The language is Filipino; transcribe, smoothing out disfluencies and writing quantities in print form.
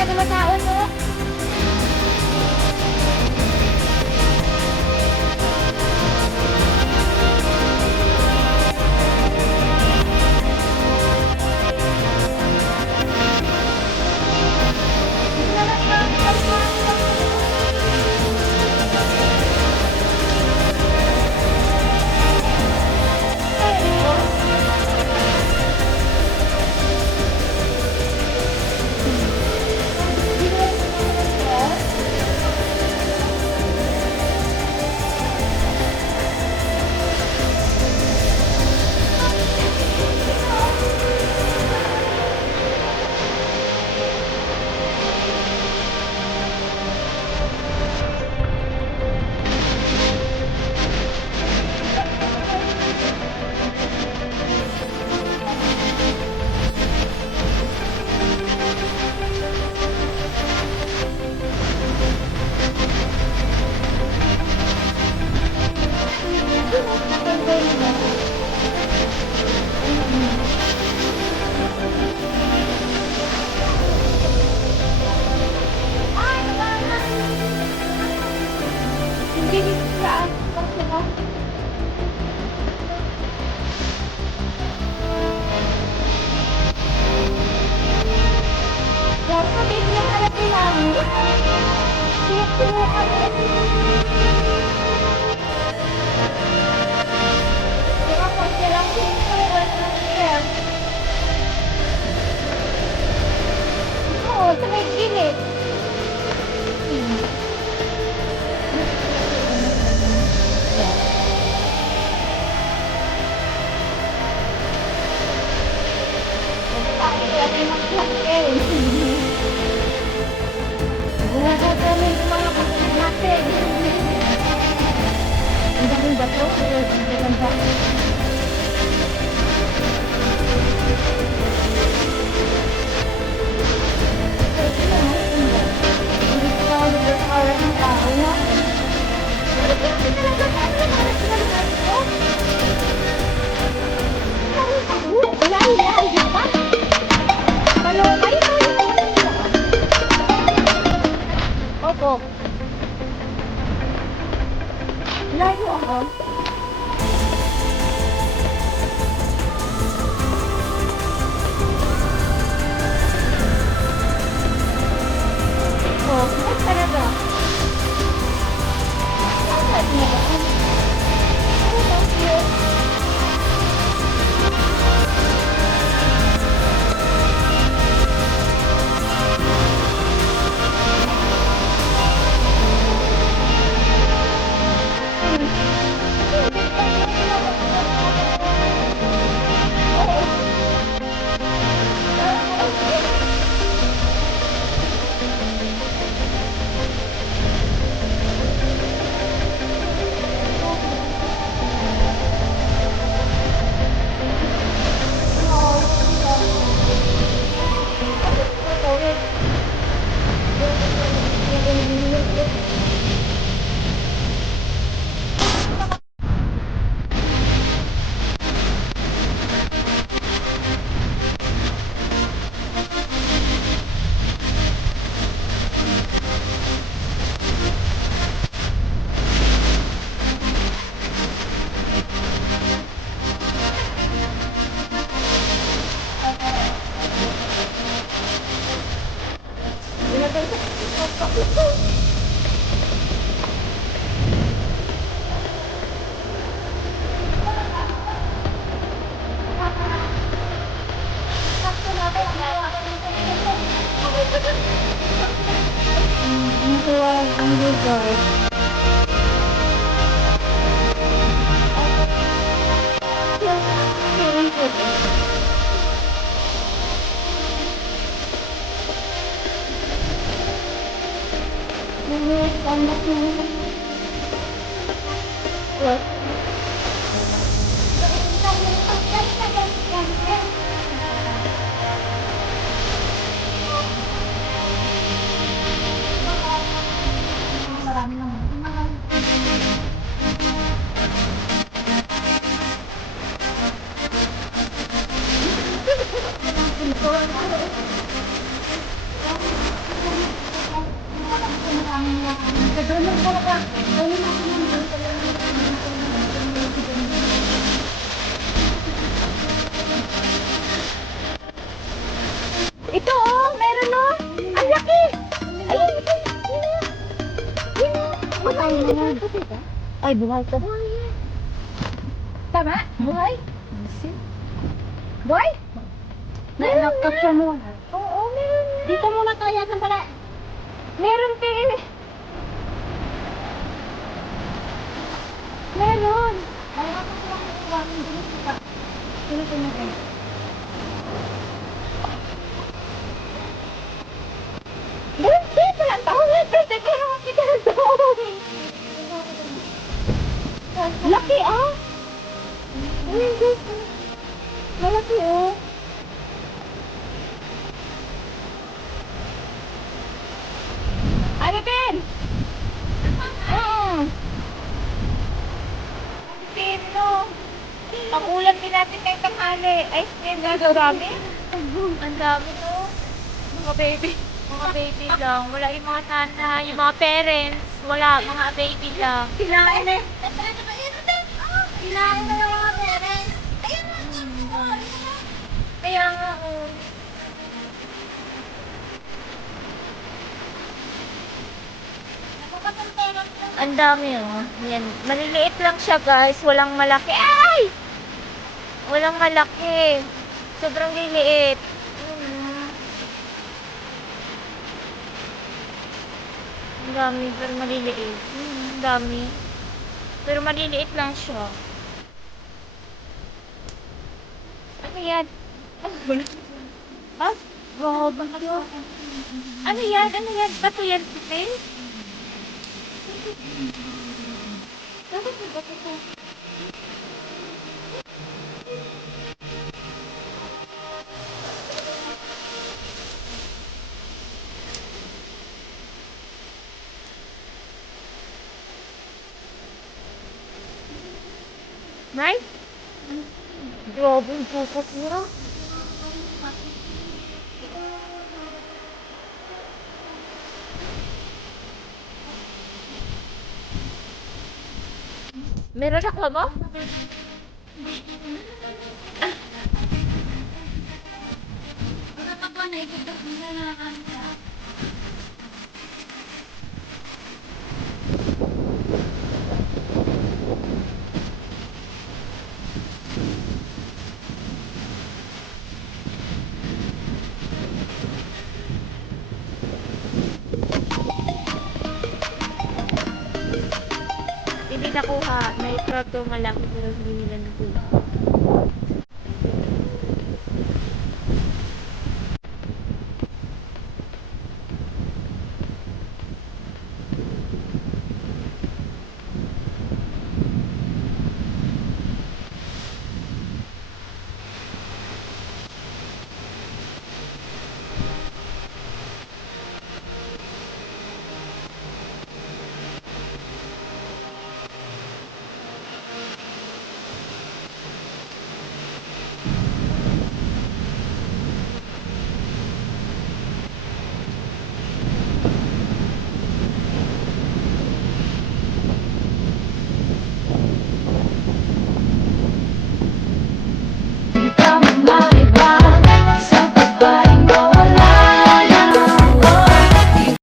masyado matao, no? Oo, sa may gilid. Opo. Layo ako. Oh, bakit talaga? Bakit mo ba? Oh, thank you. Marami ng Ay, buhay ka. Tama? Buhay? Buhay? Nakapsya mo. Oo, meron. Dito muna kaya ka pala. Meron, te. Meron. Sino na eh? Meron, te. Parang taon na, te. Pero kita na taon. Laki, ah. Malaki, oh. Ano, Ben? Tin, no. Pagulan din natin kay tanghali. Ice cream na dami. Ang dami no. Mga baby. Mga baby lang. Wala yung mga nanay, yung mga parents. Wala, mga baby lang. Kinain na. Kinain na yung mga parents. Ayun na. Kaya nga, oh. Ang dami, oh. Yan. Maliliit lang siya, guys. Walang malaki. Ay! Walang malaki. Sobrang liliit. Ang dami, pero maliliit. Ang dami. Pero maliliit lang siya. Ano yan? Ha? Wow, bakit yun? Ano yan? Ano yan? Bato yan, Pipin? Bakit yung bato ko? Right? Grabe yung pupas niya. Meron ako ba? Hindi nakuha. May truck to malaki pero hindi nila nakuha. Come on.